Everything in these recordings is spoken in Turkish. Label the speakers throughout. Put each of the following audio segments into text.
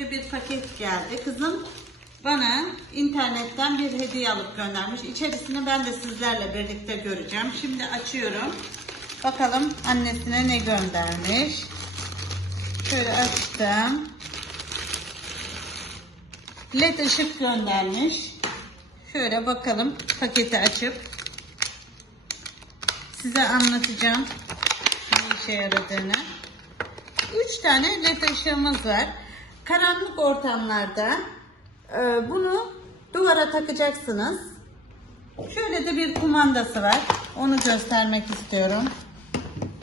Speaker 1: Bir paket geldi. Kızım bana internetten bir hediye alıp göndermiş. İçerisini ben de sizlerle birlikte göreceğim. Şimdi açıyorum. Bakalım annesine ne göndermiş. Şöyle açtım. LED ışık göndermiş. Şöyle bakalım paketi açıp size anlatacağım ne işe yaradığını. Üç tane led ışığımız var. Karanlık ortamlarda e, bunu duvara takacaksınız. Şöyle de bir kumandası var. Onu göstermek istiyorum.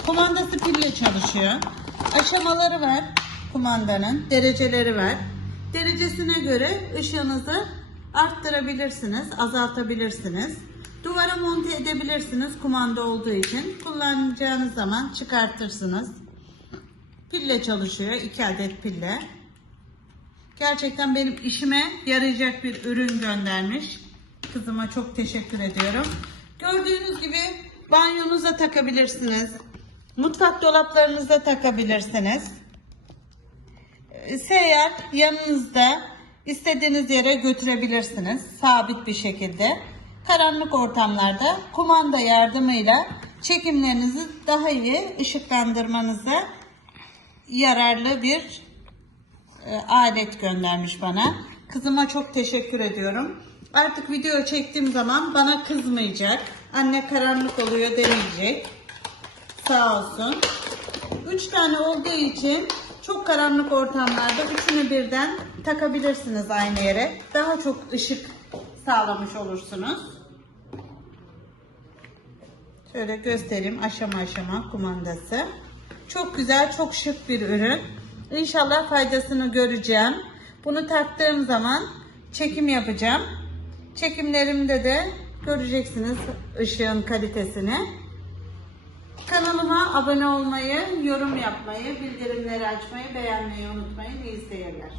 Speaker 1: Kumandası pille çalışıyor. Aşamaları var kumandanın. Dereceleri var. Derecesine göre ışığınızı arttırabilirsiniz, azaltabilirsiniz. Duvara monte edebilirsiniz kumanda olduğu için. Kullanacağınız zaman çıkartırsınız. Pille çalışıyor. 2 adet pille. Gerçekten benim işime yarayacak bir ürün göndermiş. Kızıma çok teşekkür ediyorum. Gördüğünüz gibi banyonuza takabilirsiniz. Mutfak dolaplarınıza takabilirsiniz. Ee, Seyyar yanınızda istediğiniz yere götürebilirsiniz. Sabit bir şekilde. Karanlık ortamlarda kumanda yardımıyla çekimlerinizi daha iyi ışıklandırmanıza yararlı bir e, alet göndermiş bana. Kızıma çok teşekkür ediyorum. Artık video çektiğim zaman bana kızmayacak. Anne karanlık oluyor demeyecek. Sağ olsun. Üç tane olduğu için çok karanlık ortamlarda üçünü birden takabilirsiniz aynı yere. Daha çok ışık sağlamış olursunuz. Şöyle göstereyim aşama aşama kumandası. Çok güzel, çok şık bir ürün. İnşallah faydasını göreceğim. Bunu taktığım zaman çekim yapacağım. Çekimlerimde de göreceksiniz ışığın kalitesini. Kanalıma abone olmayı, yorum yapmayı, bildirimleri açmayı, beğenmeyi unutmayın. İyi seyirler.